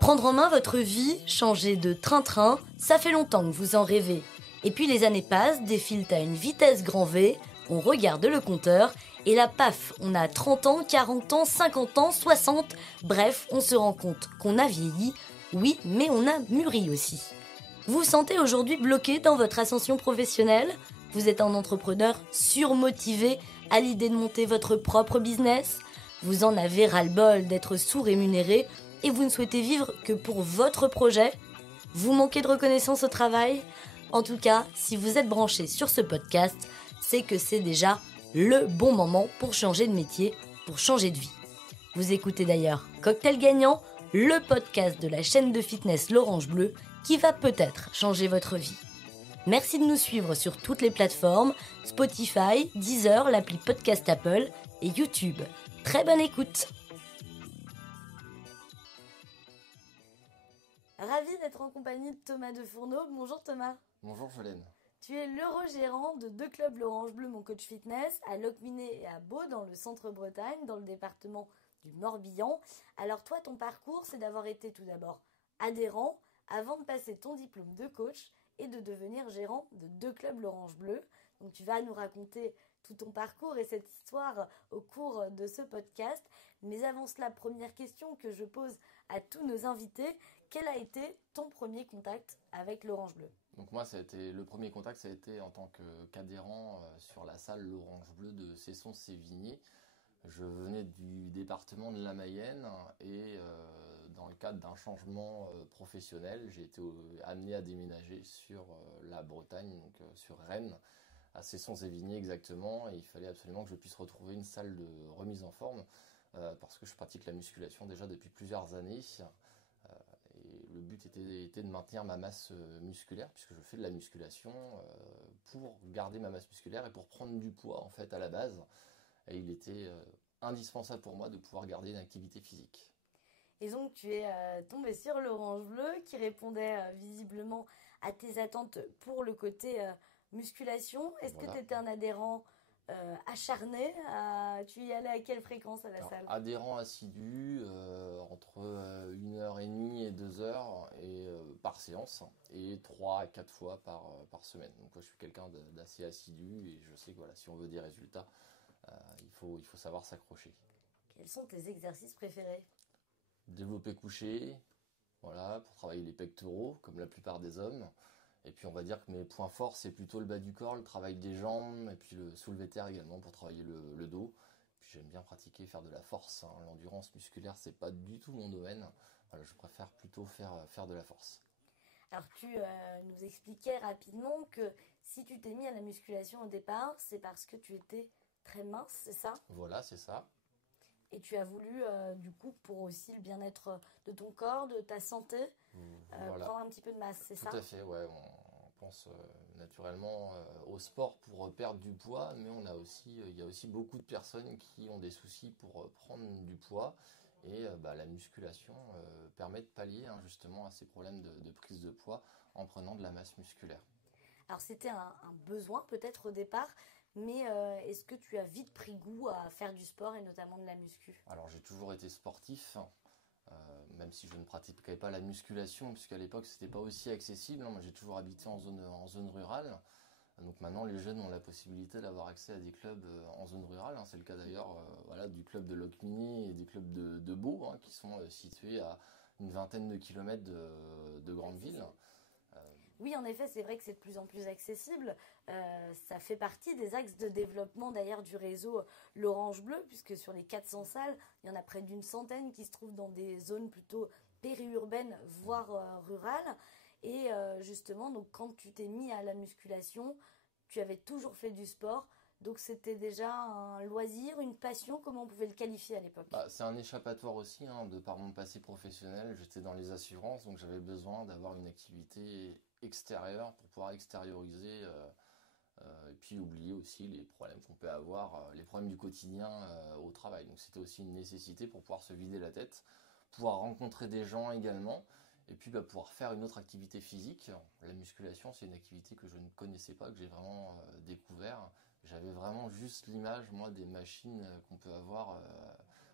Prendre en main votre vie, changer de train-train, ça fait longtemps que vous en rêvez. Et puis les années passent, défilent à une vitesse grand V, on regarde le compteur, et là paf, on a 30 ans, 40 ans, 50 ans, 60, bref, on se rend compte qu'on a vieilli, oui, mais on a mûri aussi. Vous vous sentez aujourd'hui bloqué dans votre ascension professionnelle ? Vous êtes un entrepreneur surmotivé à l'idée de monter votre propre business ? Vous en avez ras-le-bol d'être sous-rémunéré et vous ne souhaitez vivre que pour votre projet ? Vous manquez de reconnaissance au travail ? En tout cas, si vous êtes branché sur ce podcast, c'est que c'est déjà le bon moment pour changer de métier, pour changer de vie. Vous écoutez d'ailleurs Cocktail Gagnant, le podcast de la chaîne de fitness L'Orange Bleu qui va peut-être changer votre vie. Merci de nous suivre sur toutes les plateformes, Spotify, Deezer, l'appli Podcast Apple et YouTube. Très bonne écoute. Ravi d'être en compagnie de Thomas Defourneau. Bonjour Thomas. Bonjour Jolène. Tu es l'eurogérant de deux clubs L'Orange Bleu, mon coach fitness, à Locminé et à Beau, dans le centre-Bretagne, dans le département du Morbihan. Alors toi, ton parcours, c'est d'avoir été tout d'abord adhérent avant de passer ton diplôme de coach et de devenir gérant de deux clubs L'Orange Bleu. Donc tu vas nous raconter tout ton parcours et cette histoire au cours de ce podcast. Mais avant cela, première question que je pose à tous nos invités, quel a été ton premier contact avec L'Orange Bleu ? Donc moi, le premier contact, ça a été en tant qu'adhérent sur la salle L'Orange Bleu de Cesson-Sévigné. Je venais du département de la Mayenne et dans le cadre d'un changement professionnel, j'ai été amené à déménager sur la Bretagne, donc sur Rennes, à Cesson-Sévigné exactement. Et il fallait absolument que je puisse retrouver une salle de remise en forme parce que je pratique la musculation déjà depuis plusieurs années. Et le but était de maintenir ma masse musculaire, puisque je fais de la musculation pour garder ma masse musculaire et pour prendre du poids en fait à la base. Et il était indispensable pour moi de pouvoir garder une activité physique. Et donc tu es tombé sur L'Orange Bleu qui répondait visiblement à tes attentes pour le côté musculation. Est-ce que tu étais un adhérent acharné? Tu y allais à quelle fréquence à la salle? Adhérent assidu, entre 1h30 et 2h par séance, et 3 à 4 fois par semaine. Donc moi, je suis quelqu'un d'assez assidu et je sais que voilà, si on veut des résultats, il faut savoir s'accrocher. Quels sont tes exercices préférés? Développé couché, voilà, pour travailler les pectoraux, comme la plupart des hommes. Et puis on va dire que mes points forts, c'est plutôt le bas du corps, le travail des jambes, et puis le soulevé terre également pour travailler le dos. Puis j'aime bien pratiquer, faire de la force, hein. L'endurance musculaire, c'est pas du tout mon domaine. Voilà, je préfère plutôt faire de la force. Alors tu nous expliquais rapidement que si tu t'es mis à la musculation au départ, c'est parce que tu étais très mince, c'est ça? Voilà, c'est ça. Et tu as voulu, du coup, pour aussi le bien-être de ton corps, de ta santé, Voilà. prendre un petit peu de masse, c'est ça? Tout à fait, ouais. On pense naturellement au sport pour perdre du poids, mais il y a aussi beaucoup de personnes qui ont des soucis pour prendre du poids. Et la musculation permet de pallier justement à ces problèmes de prise de poids en prenant de la masse musculaire. Alors c'était un besoin peut-être au départ, mais est-ce que tu as vite pris goût à faire du sport et notamment de la muscu? Alors j'ai toujours été sportif, même si je ne pratiquais pas la musculation, puisqu'à l'époque c'était pas aussi accessible. Moi j'ai toujours habité en zone rurale. Donc maintenant les jeunes ont la possibilité d'avoir accès à des clubs en zone rurale. C'est le cas d'ailleurs du club de Locminé et des clubs de Beau, qui sont situés à une vingtaine de kilomètres de grandes villes. Oui, en effet, c'est vrai que c'est de plus en plus accessible. Ça fait partie des axes de développement d'ailleurs du réseau L'Orange Bleu, puisque sur les 400 salles, il y en a près d'une centaine qui se trouvent dans des zones plutôt périurbaines, voire rurales. Et justement, donc, quand tu t'es mis à la musculation, tu avais toujours fait du sport. Donc c'était déjà un loisir, une passion, comment on pouvait le qualifier à l'époque? C'est un échappatoire aussi, de par mon passé professionnel. J'étais dans les assurances, donc j'avais besoin d'avoir une activité extérieure pour pouvoir extérioriser et puis oublier aussi les problèmes qu'on peut avoir, les problèmes du quotidien au travail. Donc c'était aussi une nécessité pour pouvoir se vider la tête, pouvoir rencontrer des gens également, et puis pouvoir faire une autre activité physique. La musculation, c'est une activité que je ne connaissais pas, que j'ai vraiment découvert. J'avais vraiment juste l'image, moi, des machines qu'on peut avoir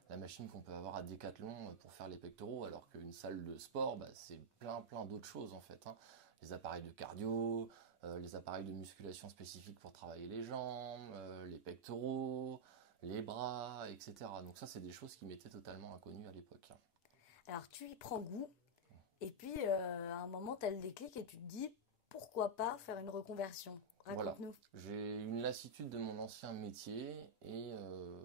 la machine qu'on peut avoir à Decathlon pour faire les pectoraux, alors qu'une salle de sport, bah, c'est plein d'autres choses en fait, hein. Les appareils de cardio, les appareils de musculation spécifiques pour travailler les jambes, les pectoraux, les bras, etc. Donc ça, c'est des choses qui m'étaient totalement inconnues à l'époque. Alors tu y prends goût, et puis à un moment, tu as le déclic et tu te dis, pourquoi pas faire une reconversion? Voilà, Raconte-nous. j'ai une lassitude de mon ancien métier et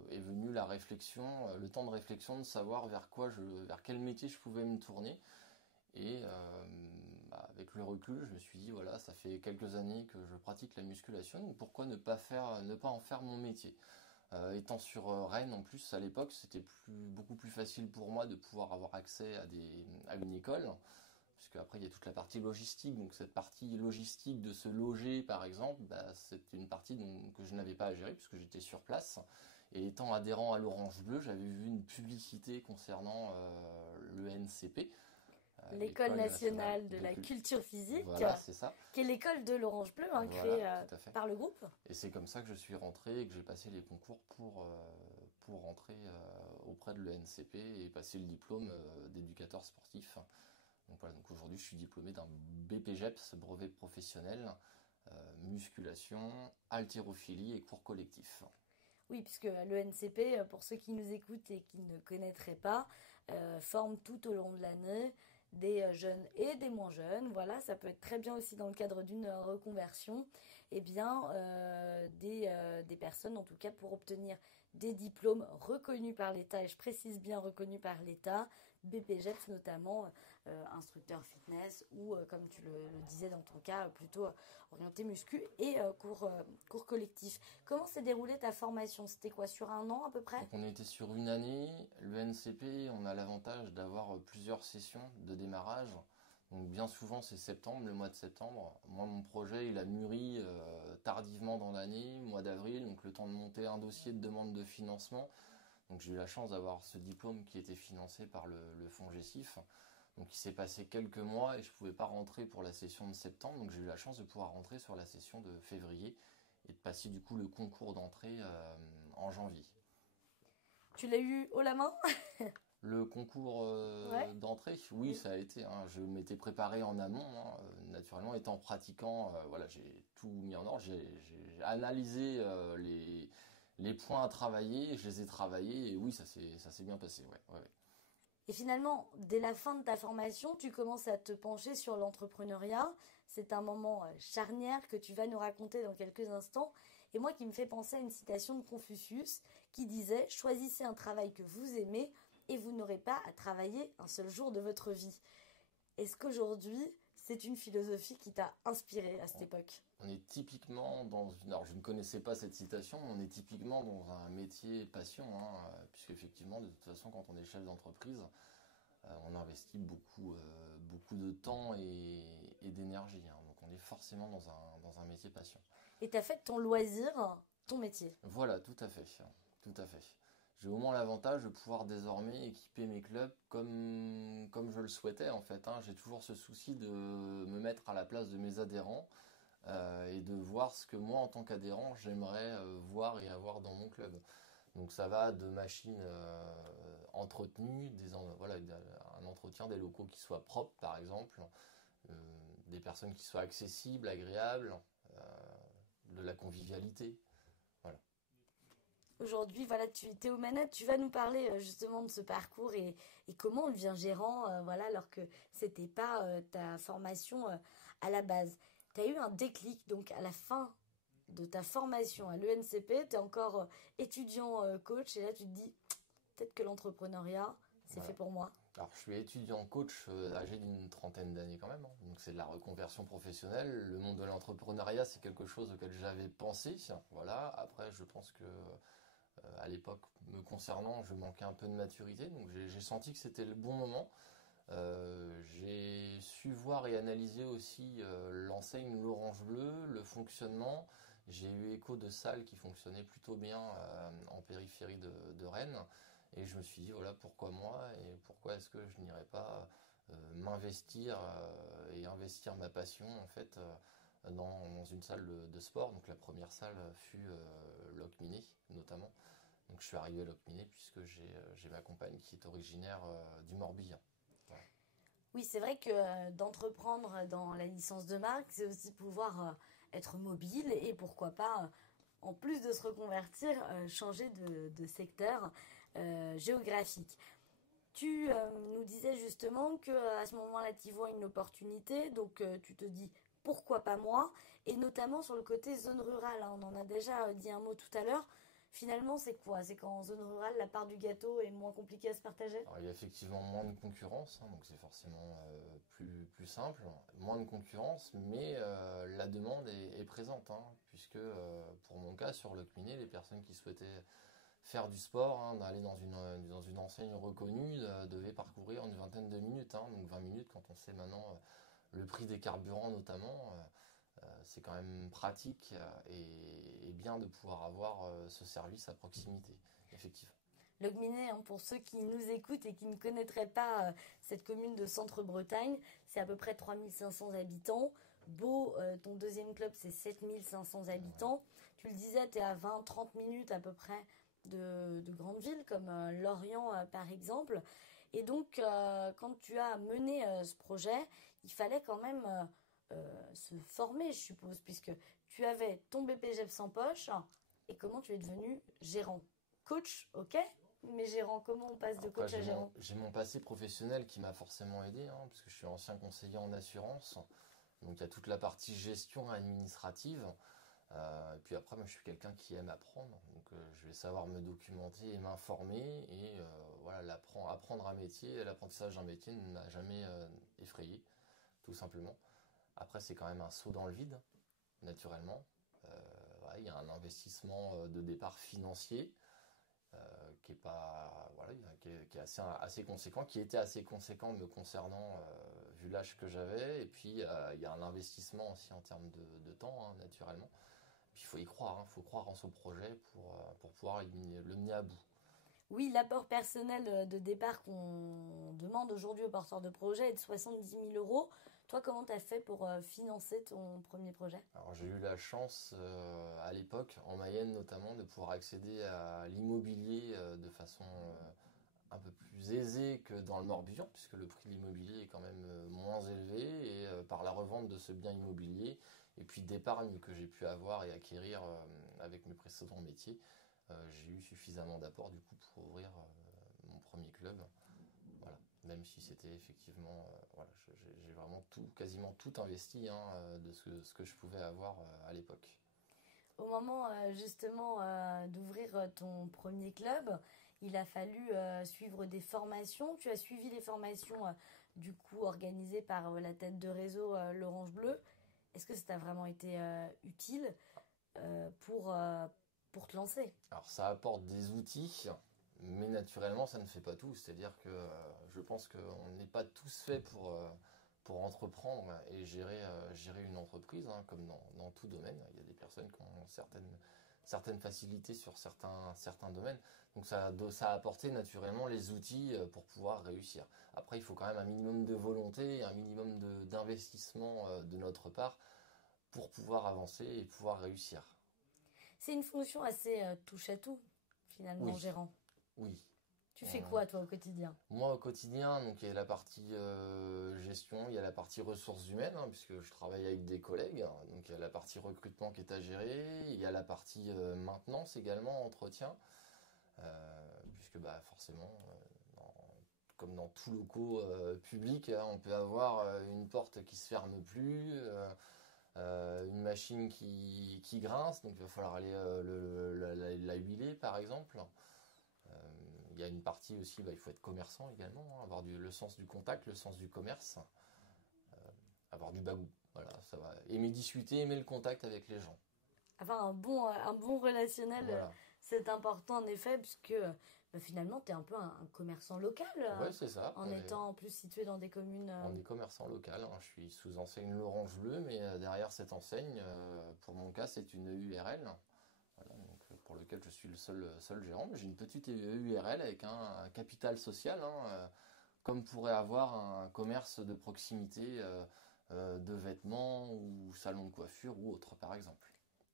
est venue la réflexion, le temps de réflexion de savoir vers quel métier je pouvais me tourner. Et bah, avec le recul, je me suis dit voilà, ça fait quelques années que je pratique la musculation, donc pourquoi ne pas en faire mon métier? Étant sur Rennes en plus à l'époque, c'était beaucoup plus facile pour moi de pouvoir avoir accès à une école, puisque après il y a toute la partie logistique, donc cette partie logistique de se loger par exemple, bah, c'est une partie que je n'avais pas à gérer puisque j'étais sur place. Et étant adhérent à l'Orange Bleu, j'avais vu une publicité concernant le NCP, L'École nationale de la culture physique, voilà, c'est ça. qui est l'école de l'Orange Bleu, hein, Voilà, créée tout à fait. par le groupe. Et c'est comme ça que je suis rentré et que j'ai passé les concours pour rentrer auprès de l'ENCP et passer le diplôme d'éducateur sportif. Donc voilà, donc aujourd'hui je suis diplômé d'un BPGEPS, brevet professionnel, musculation, haltérophilie et cours collectif. Oui, puisque l'ENCP, pour ceux qui nous écoutent et qui ne connaîtraient pas, forme tout au long de l'année des jeunes et des moins jeunes. Voilà, ça peut être très bien aussi dans le cadre d'une reconversion. Eh bien, des personnes, en tout cas, pour obtenir des diplômes reconnus par l'État, et je précise bien reconnus par l'État, BPGEPS notamment, instructeur fitness ou, comme tu le disais dans ton cas, plutôt orienté muscu et cours collectif. Comment s'est déroulée ta formation? C'était quoi, sur un an à peu près? Donc on était sur une année. Le NCP, on a l'avantage d'avoir plusieurs sessions de démarrage. Donc bien souvent c'est septembre, le mois de septembre. Moi mon projet il a mûri tardivement dans l'année, mois d'avril, donc le temps de monter un dossier de demande de financement. Donc j'ai eu la chance d'avoir ce diplôme qui était financé par le fonds GESIF. Donc il s'est passé quelques mois et je ne pouvais pas rentrer pour la session de septembre. Donc j'ai eu la chance de pouvoir rentrer sur la session de février et de passer du coup le concours d'entrée en janvier. Tu l'as eu haut la main? Le concours Ouais. d'entrée, oui, ça a été, hein. Je m'étais préparé en amont, hein, naturellement, étant pratiquant, voilà, j'ai tout mis en ordre. J'ai analysé les points à travailler, je les ai travaillés et oui, ça s'est bien passé. Ouais, ouais, ouais. Et finalement, dès la fin de ta formation, tu commences à te pencher sur l'entrepreneuriat. C'est un moment charnière que tu vas nous raconter dans quelques instants. Et moi qui me fait penser à une citation de Confucius qui disait: choisissez un travail que vous aimez et vous n'aurez pas à travailler un seul jour de votre vie. Est-ce qu'aujourd'hui, c'est une philosophie qui t'a inspiré à cette époque? On est typiquement dans une... Alors, je ne connaissais pas cette citation, mais on est typiquement dans un métier passion, hein, puisque effectivement, de toute façon, quand on est chef d'entreprise, on investit beaucoup de temps et d'énergie, hein. Donc, on est forcément dans un métier passion. Et t'as fait de ton loisir ton métier. Voilà, tout à fait, tout à fait. J'ai au moins l'avantage de pouvoir désormais équiper mes clubs comme je le souhaitais en fait, hein. J'ai toujours ce souci de me mettre à la place de mes adhérents et de voir ce que moi en tant qu'adhérent j'aimerais voir et avoir dans mon club. Donc ça va de machines entretenues, voilà, un entretien des locaux qui soient propres par exemple, euh, des personnes qui soient accessibles, agréables, de la convivialité. Voilà. Aujourd'hui, voilà, tu étais aux manettes, tu vas nous parler justement de ce parcours et comment on devient gérant, voilà, alors que c'était pas ta formation à la base. Tu as eu un déclic, donc à la fin de ta formation à l'ENCP, tu es encore étudiant coach et là tu te dis, peut-être que l'entrepreneuriat, c'est fait Voilà. pour moi. Alors, je suis étudiant coach âgé d'une trentaine d'années quand même, hein. Donc c'est de la reconversion professionnelle. Le monde de l'entrepreneuriat, c'est quelque chose auquel j'avais pensé. Voilà. Après, je pense que à l'époque, me concernant, je manquais un peu de maturité. Donc j'ai senti que c'était le bon moment. J'ai su voir et analyser aussi l'enseigne l'Orange Bleu, le fonctionnement. J'ai eu écho de salles qui fonctionnaient plutôt bien en périphérie de Rennes. Et je me suis dit, voilà, pourquoi moi et pourquoi est-ce que je n'irais pas m'investir et investir ma passion en fait dans une salle de sport. Donc la première salle fut Locminé notamment. Donc je suis arrivé à Locminé puisque j'ai ma compagne qui est originaire du Morbihan. Voilà. Oui, c'est vrai que d'entreprendre dans la licence de marque, c'est aussi pouvoir être mobile et pourquoi pas, en plus de se reconvertir, changer de secteur géographique. Tu nous disais justement que à ce moment-là, tu vois une opportunité, donc tu te dis pourquoi pas moi, et notamment sur le côté zone rurale, hein, on en a déjà dit un mot tout à l'heure. Finalement, c'est quoi? C'est qu'en zone rurale, la part du gâteau est moins compliquée à se partager? Alors, il y a effectivement moins de concurrence, hein, donc c'est forcément plus simple. Moins de concurrence, mais la demande est présente, hein, puisque pour mon cas, sur Locminé, les personnes qui souhaitaient faire du sport, hein, d'aller dans une enseigne reconnue, devaient parcourir une vingtaine de minutes. Hein, donc 20 minutes, quand on sait maintenant le prix des carburants notamment, c'est quand même pratique et bien de pouvoir avoir ce service à proximité, effectivement. Logminé, hein, pour ceux qui nous écoutent et qui ne connaîtraient pas cette commune de Centre-Bretagne, c'est à peu près 3500 habitants. Beau, ton deuxième club, c'est 7500 habitants. Tu le disais, tu es à 20-30 minutes à peu près de grandes villes comme Lorient, par exemple. Et donc, quand tu as mené ce projet, il fallait quand même se former, je suppose, puisque tu avais ton BPGEP sans poche. Et comment tu es devenu gérant? Coach, ok, mais gérant, comment on passe de Après, coach à gérant? j'ai mon passé professionnel qui m'a forcément aidé, hein, parce que je suis ancien conseiller en assurance. Donc il y a toute la partie gestion administrative. Et puis après, moi, je suis quelqu'un qui aime apprendre. Donc je vais savoir me documenter et m'informer. Et voilà, apprendre un métier, l'apprentissage d'un métier ne m'a jamais effrayé, tout simplement. Après, c'est quand même un saut dans le vide, naturellement. Ouais, il y a un investissement de départ financier qui est pas voilà, qui est assez conséquent, qui était assez conséquent me concernant vu l'âge que j'avais. Et puis il y a un investissement aussi en termes de temps, hein, naturellement. Puis il faut y croire, hein, il faut croire en ce projet pour pouvoir le mener à bout. Oui, l'apport personnel de départ qu'on demande aujourd'hui aux porteurs de projet est de 70 000 euros. Toi, comment tu as fait pour financer ton premier projet? Alors j'ai eu la chance à l'époque, en Mayenne notamment, de pouvoir accéder à l'immobilier de façon un peu plus aisée que dans le Morbihan, puisque le prix de l'immobilier est quand même moins élevé, et par la revente de ce bien immobilier, et puis d'épargne que j'ai pu avoir et acquérir avec mes précédents métiers, j'ai eu suffisamment d'apport du coup pour ouvrir mon premier club. Voilà. Même si c'était effectivement, voilà, j'ai vraiment quasiment tout investi, hein, de ce que je pouvais avoir à l'époque. Au moment justement d'ouvrir ton premier club, il a fallu suivre des formations. Tu as suivi les formations du coup organisées par la tête de réseau l'Orange Bleu. Est-ce que ça t'a vraiment été utile pour te lancer? Alors ça apporte des outils, mais naturellement ça ne fait pas tout. C'est-à-dire que je pense qu'on n'est pas tous faits pour entreprendre et gérer une entreprise, hein, comme dans tout domaine. Il y a des personnes qui ont certaines facilités sur certains domaines. Donc ça a apporté naturellement les outils pour pouvoir réussir. Après, il faut quand même un minimum de volonté, un minimum d'investissement de notre part pour pouvoir avancer et pouvoir réussir. C'est une fonction assez touche à tout, finalement, Oui, gérant. oui. Tu fais On- quoi, toi, au quotidien? Moi, au quotidien, donc il y a la partie gestion, il y a la partie ressources humaines, hein, puisque je travaille avec des collègues. Hein. Donc il y a la partie recrutement qui est à gérer, il y a la partie maintenance également, entretien, puisque bah, forcément, comme dans tout locaux public, hein, on peut avoir une porte qui se ferme plus, une machine qui grince, donc il va falloir aller la huiler par exemple. Il y a une partie aussi, bah, il faut être commerçant également, hein, avoir le sens du contact, le sens du commerce, avoir du bagou. Voilà, ça va. Aimer discuter, aimer le contact avec les gens. Avoir un bon relationnel, Voilà. c'est important en effet, puisque bah, finalement, tu es un peu un commerçant local, Ouais, c'est ça. en étant en plus situé dans des communes. On est commerçant local. Hein. Je suis sous enseigne l'Orange Bleu, mais derrière cette enseigne, pour mon cas, c'est une URL. Voilà, donc, pour lequel je suis le seul gérant. Mais j'ai une petite URL avec un capital social, hein, comme pourrait avoir un commerce de proximité de vêtements ou salon de coiffure ou autre, par exemple.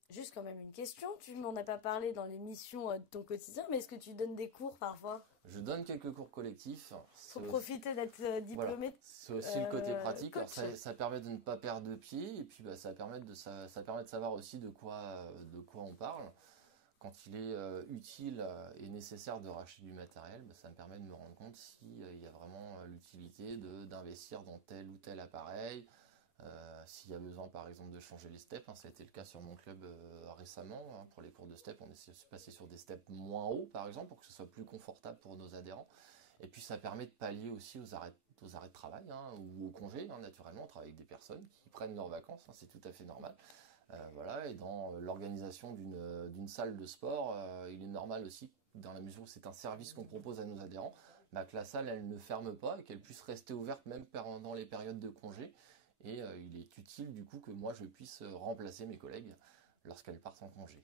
Juste quand même une question, tu m'en as pas parlé dans l'émission de ton quotidien, mais est-ce que tu donnes des cours parfois? Je donne quelques cours collectifs. Pour profiter d'être Voilà, diplômé c'est aussi le côté pratique. Alors coach. ça permet de ne pas perdre de pied et puis bah, ça permet de savoir aussi de quoi on parle. Quand il est utile et nécessaire de racheter du matériel, bah, ça me permet de me rendre compte s'il y a vraiment l'utilité d'investir dans tel ou tel appareil, s'il y a besoin par exemple de changer les steps, hein, ça a été le cas sur mon club récemment, hein, pour les cours de step, on essaie de se passer sur des steps moins hauts par exemple pour que ce soit plus confortable pour nos adhérents. Et puis ça permet de pallier aussi aux arrêts de travail, hein, ou aux congés, hein, naturellement, on travaille avec des personnes qui prennent leurs vacances, hein, c'est tout à fait normal. Voilà, et dans l'organisation d'une salle de sport, il est normal aussi, dans la mesure où c'est un service qu'on propose à nos adhérents, bah, que la salle elle ne ferme pas et qu'elle puisse rester ouverte même pendant les périodes de congé. Et il est utile du coup que moi je puisse remplacer mes collègues lorsqu'elles partent en congé.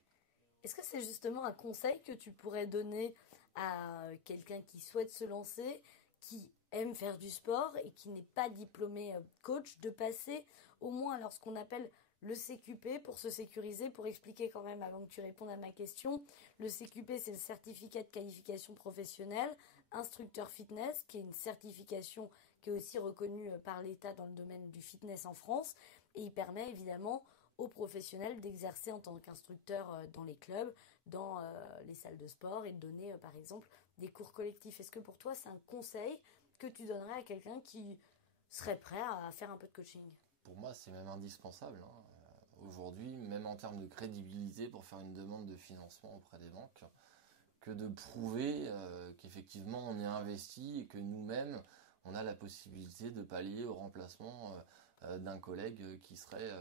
Est-ce que c'est justement un conseil que tu pourrais donner à quelqu'un qui souhaite se lancer, qui aime faire du sport et qui n'est pas diplômé coach, de passer au moins alors ce qu'on appelle le CQP pour se sécuriser, pour expliquer quand même avant que tu répondes à ma question. Le CQP, c'est le certificat de qualification professionnelle, instructeur fitness, qui est une certification qui est aussi reconnue par l'État dans le domaine du fitness en France, et il permet évidemment aux professionnels d'exercer en tant qu'instructeur dans les clubs, dans les salles de sport et de donner par exemple des cours collectifs. Est-ce que pour toi c'est un conseil que tu donnerais à quelqu'un qui serait prêt à faire un peu de coaching? Pour moi c'est même indispensable, hein. Aujourd'hui, même en termes de crédibilité pour faire une demande de financement auprès des banques, que de prouver qu'effectivement on est investi et que nous-mêmes on a la possibilité de pallier au remplacement d'un collègue qui serait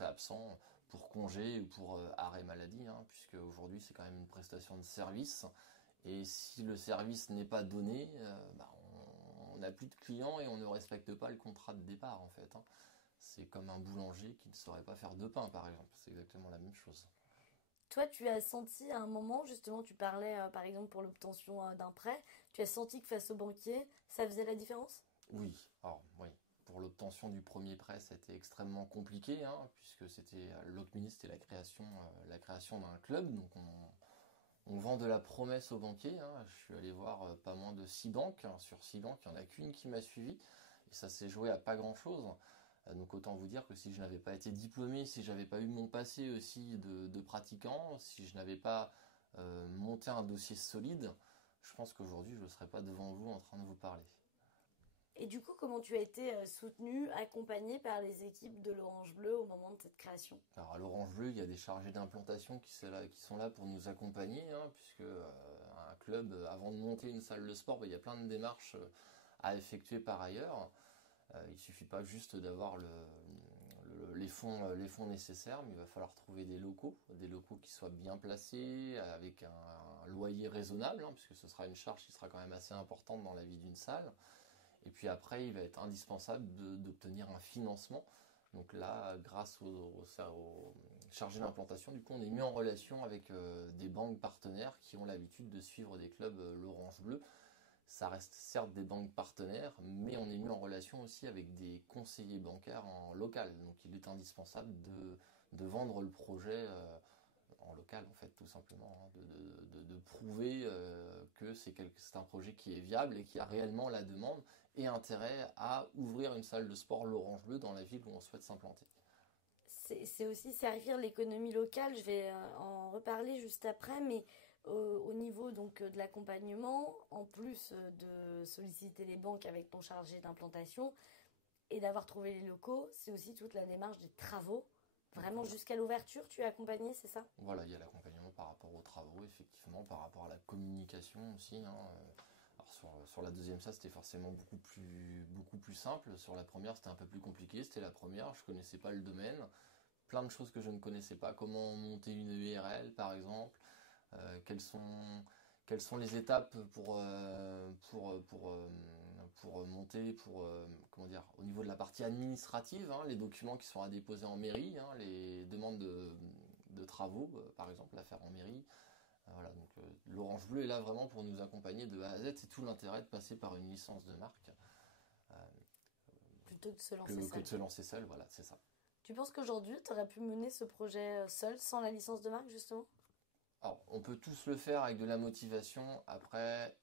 absent pour congé ou pour arrêt maladie, hein, puisque aujourd'hui c'est quand même une prestation de service. Et si le service n'est pas donné, bah, on n'a plus de clients et on ne respecte pas le contrat de départ en fait, hein. C'est comme un boulanger qui ne saurait pas faire de pain par exemple, c'est exactement la même chose. Toi, tu as senti à un moment, justement, tu parlais par exemple pour l'obtention d'un prêt, tu as senti que face au banquier, ça faisait la différence? Oui, alors oui. Pour l'obtention du premier prêt, c'était extrêmement compliqué, hein, puisque c'était l'Ocmini, c'était la création d'un club, donc on vend de la promesse aux banquiers, hein. Je suis allé voir pas moins de 6 banques, hein. Sur 6 banques, il n'y en a qu'une qui m'a suivi, et ça s'est joué à pas grand-chose. Donc autant vous dire que si je n'avais pas été diplômé, si j'avais pas eu mon passé aussi de pratiquant, si je n'avais pas monté un dossier solide, je pense qu'aujourd'hui je ne serais pas devant vous en train de vous parler. Et du coup, comment tu as été soutenu, accompagné par les équipes de l'Orange Bleu au moment de cette création? Alors à l'Orange Bleu, il y a des chargés d'implantation qui sont là pour nous accompagner, hein, puisque un club, avant de monter une salle de sport, bah, il y a plein de démarches à effectuer par ailleurs. Il ne suffit pas juste d'avoir les fonds nécessaires, mais il va falloir trouver des locaux qui soient bien placés, avec un loyer raisonnable, hein, puisque ce sera une charge qui sera quand même assez importante dans la vie d'une salle. Et puis après, il va être indispensable d'obtenir un financement. Donc là, grâce aux chargés d'implantation, du coup, on est mis en relation avec des banques partenaires qui ont l'habitude de suivre des clubs l'Orange Bleu. Ça reste certes des banques partenaires, mais on est mis en relation aussi avec des conseillers bancaires en local. Donc il est indispensable de vendre le projet en local, en fait, tout simplement, hein, de prouver que c'est un projet qui est viable et qui a réellement la demande et intérêt à ouvrir une salle de sport l'Orange Bleu dans la ville où on souhaite s'implanter. C'est aussi servir l'économie locale, je vais en reparler juste après, mais au niveau donc de l'accompagnement, en plus de solliciter les banques avec ton chargé d'implantation et d'avoir trouvé les locaux, c'est aussi toute la démarche des travaux. Vraiment Voilà. jusqu'à l'ouverture, tu es accompagné, c'est ça? Voilà, il y a l'accompagnement par rapport aux travaux, effectivement, par rapport à la communication aussi, hein. Alors sur la deuxième salle, c'était forcément beaucoup plus simple. Sur la première, c'était un peu plus compliqué. C'était la première, je connaissais pas le domaine. Plein de choses que je ne connaissais pas. Comment monter une URL, par exemple. Euh, quelles sont, quelles sont les étapes pour monter, comment dire, au niveau de la partie administrative, hein, les documents qui sont à déposer en mairie, hein, les demandes de travaux, par exemple, à faire en mairie. Voilà, donc l'Orange Bleu est là vraiment pour nous accompagner de A à Z. C'est tout l'intérêt de passer par une licence de marque Plutôt que de se lancer que seul. de se lancer seul. Voilà, c'est ça. Tu penses qu'aujourd'hui, tu aurais pu mener ce projet seul, sans la licence de marque, justement? Alors, on peut tous le faire avec de la motivation. Après,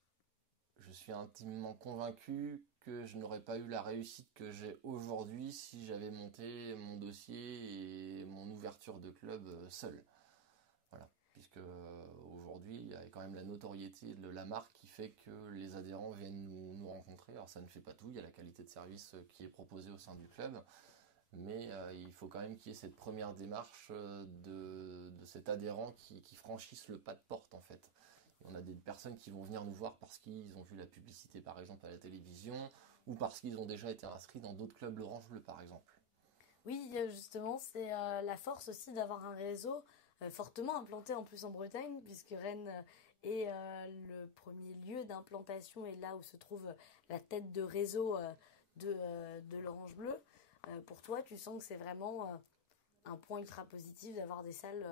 je suis intimement convaincu que je n'aurais pas eu la réussite que j'ai aujourd'hui si j'avais monté mon dossier et mon ouverture de club seul. Voilà. Puisque aujourd'hui, il y a quand même la notoriété de la marque qui fait que les adhérents viennent nous rencontrer. Alors ça ne fait pas tout, il y a la qualité de service qui est proposée au sein du club, mais il faut quand même qu'il y ait cette première démarche de cet adhérent qui franchisse le pas de porte en fait. Et on a des personnes qui vont venir nous voir parce qu'ils ont vu la publicité par exemple à la télévision ou parce qu'ils ont déjà été inscrits dans d'autres clubs Orange Bleu par exemple. Oui, justement, c'est la force aussi d'avoir un réseau fortement implanté en plus en Bretagne, puisque Rennes est le premier lieu d'implantation et là où se trouve la tête de réseau de l'Orange Bleu. Pour toi, tu sens que c'est vraiment un point ultra positif d'avoir des salles.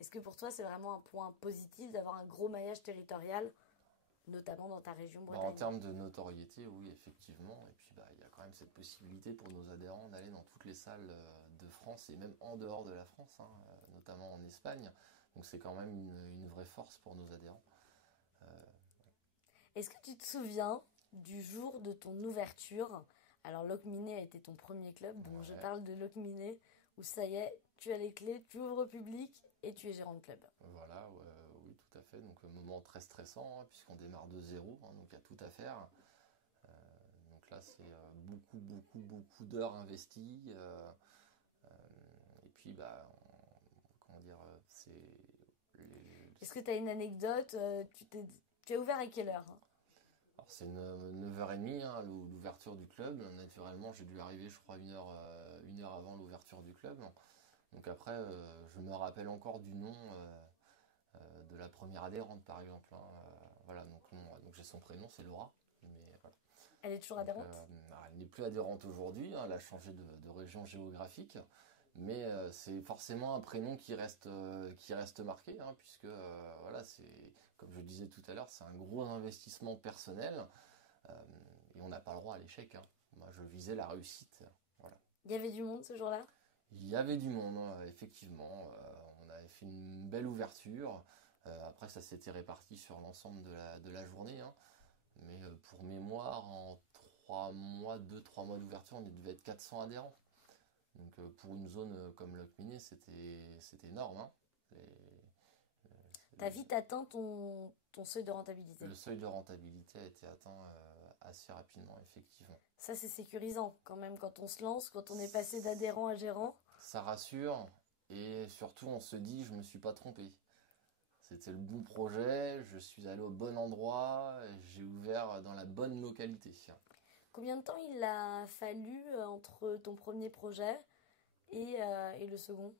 Est-ce que pour toi, c'est vraiment un point positif d'avoir un gros maillage territorial, notamment dans ta région Bah, en Bretagne? termes de notoriété, oui, effectivement. Et puis, bah, il y a quand même cette possibilité pour nos adhérents d'aller dans toutes les salles de France et même en dehors de la France, hein, notamment en Espagne. Donc, c'est quand même une vraie force pour nos adhérents. Est-ce que tu te souviens du jour de ton ouverture? Alors, Locminé a été ton premier club, donc je Ouais. parle de Locminé, où ça y est, tu as les clés, tu ouvres au public et tu es gérant de club. Voilà, oui, tout à fait. Donc, un moment très stressant, hein, puisqu'on démarre de zéro, hein, donc il y a tout à faire. Donc là, c'est beaucoup d'heures investies. Et puis, bah, comment dire, c'est les, Est-ce que tu as une anecdote? Tu as ouvert à quelle heure? Alors c'est 9h30 hein, l'ouverture du club. Naturellement, j'ai dû arriver, je crois, une heure avant l'ouverture du club. Donc après, je me rappelle encore du nom de la première adhérente, par exemple, hein. Voilà, donc j'ai son prénom, c'est Laura. Mais voilà. Elle est toujours Donc, adhérente? elle n'est plus adhérente aujourd'hui, hein, elle a changé de région géographique. Mais c'est forcément un prénom qui reste marqué, hein, puisque voilà, comme je disais tout à l'heure, c'est un gros investissement personnel euh, et on n'a pas le droit à l'échec, hein. Moi, je visais la réussite. Voilà. Il y avait du monde ce jour-là? Il y avait du monde, hein, effectivement. On avait fait une belle ouverture. Après, ça s'était réparti sur l'ensemble de la journée, hein. Mais pour mémoire, en 3 mois, 2-3 mois d'ouverture, on devait être 400 adhérents. Donc pour une zone comme Locminé, c'était énorme, hein. T'as vite atteint ton seuil de rentabilité. Le seuil de rentabilité a été atteint assez rapidement, effectivement. Ça, c'est sécurisant quand même quand on se lance, quand on est passé d'adhérent à gérant. Ça rassure et surtout on se dit je me suis pas trompé. C'était le bon projet, je suis allé au bon endroit, j'ai ouvert dans la bonne localité. Combien de temps il a fallu entre ton premier projet et le second?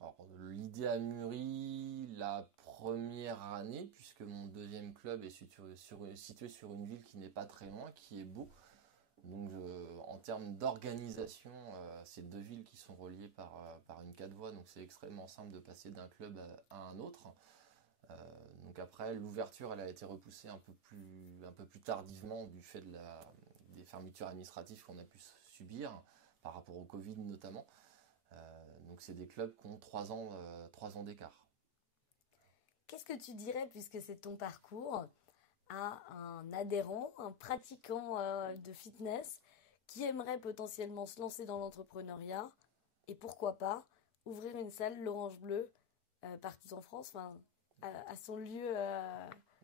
Alors, l'idée a mûri la première année, puisque mon deuxième club est situé sur une ville qui n'est pas très loin, qui est Beau. Donc, en termes d'organisation, c'est deux villes qui sont reliées par une 4 voies, donc c'est extrêmement simple de passer d'un club à un autre. Euh, donc après, l'ouverture, elle a été repoussée un peu plus tardivement du fait des fermetures administratives qu'on a pu subir, par rapport au Covid notamment. Donc c'est des clubs qui ont 3 ans d'écart. Qu'est-ce que tu dirais, puisque c'est ton parcours, à un adhérent, un pratiquant de fitness qui aimerait potentiellement se lancer dans l'entrepreneuriat et pourquoi pas ouvrir une salle l'Orange Bleu partout en France, enfin à son lieu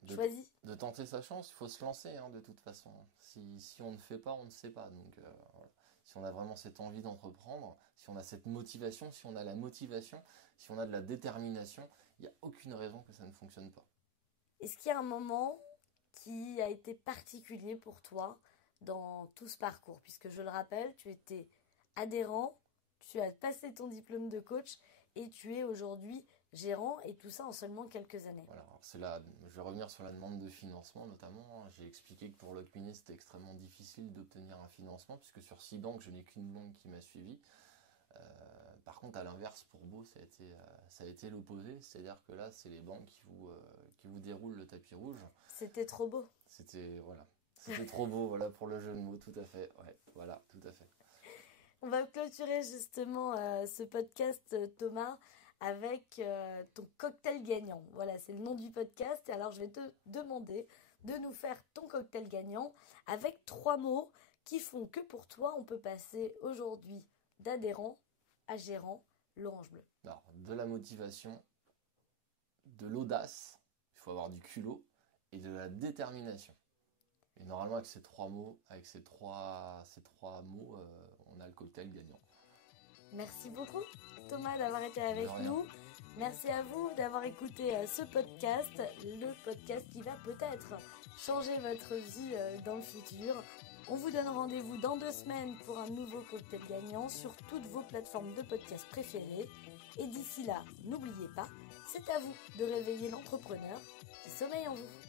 De, choisi? de tenter sa chance, il faut se lancer hein, de toute façon. Si on ne fait pas, on ne sait pas. Donc voilà. Si on a vraiment cette envie d'entreprendre, si on a cette motivation, si on a la motivation, si on a de la détermination, il n'y a aucune raison que ça ne fonctionne pas. Est-ce qu'il y a un moment qui a été particulier pour toi dans tout ce parcours? Puisque je le rappelle, tu étais adhérent, tu as passé ton diplôme de coach et tu es aujourd'hui gérant et tout ça en seulement quelques années. Voilà, alors je vais revenir sur la demande de financement notamment. J'ai expliqué que pour Locminé, c'était extrêmement difficile d'obtenir un financement puisque sur 6 banques, je n'ai qu'une banque qui m'a suivi. Par contre, à l'inverse, pour Beau, ça a été l'opposé. C'est-à-dire que là, c'est les banques qui vous déroulent le tapis rouge. C'était trop beau. Voilà. C'était trop beau, voilà, pour le jeu de mots, tout à fait. Ouais, voilà, tout à fait. On va clôturer justement ce podcast, Thomas, avec ton cocktail gagnant. Voilà, c'est le nom du podcast. Et alors, je vais te demander de nous faire ton cocktail gagnant avec 3 mots qui font que pour toi, on peut passer aujourd'hui d'adhérent à gérant l'Orange Bleu. Alors, de la motivation, de l'audace, il faut avoir du culot, et de la détermination. Et normalement, avec ces trois mots, on a le cocktail gagnant. Merci beaucoup, Thomas, d'avoir été avec nous. Merci à vous d'avoir écouté ce podcast, le podcast qui va peut-être changer votre vie dans le futur. On vous donne rendez-vous dans 2 semaines pour un nouveau cocktail gagnant sur toutes vos plateformes de podcast préférées. Et d'ici là, n'oubliez pas, c'est à vous de réveiller l'entrepreneur qui sommeille en vous.